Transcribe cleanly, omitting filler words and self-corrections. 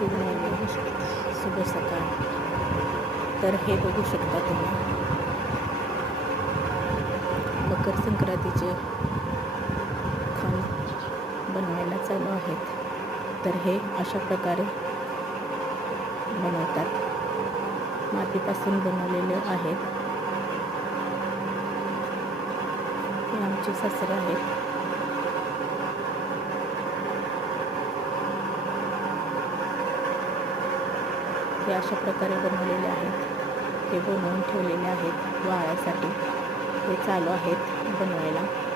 Good morning, शुभ सकाळ. तर हे बघू शकता तुम्ही मकर संक्रांतीचे खांब बनवायला चालू आहेत. तर हे अशा प्रकारे बनवतात. मातीपासून बनवलेले आहेत. हे आमचे सासरे आहेत. हे अशा प्रकारे बनवलेले आहेत. हे बनवून ठेवलेले आहेत वाळायसाठी. हे चालू आहेत बनवायला.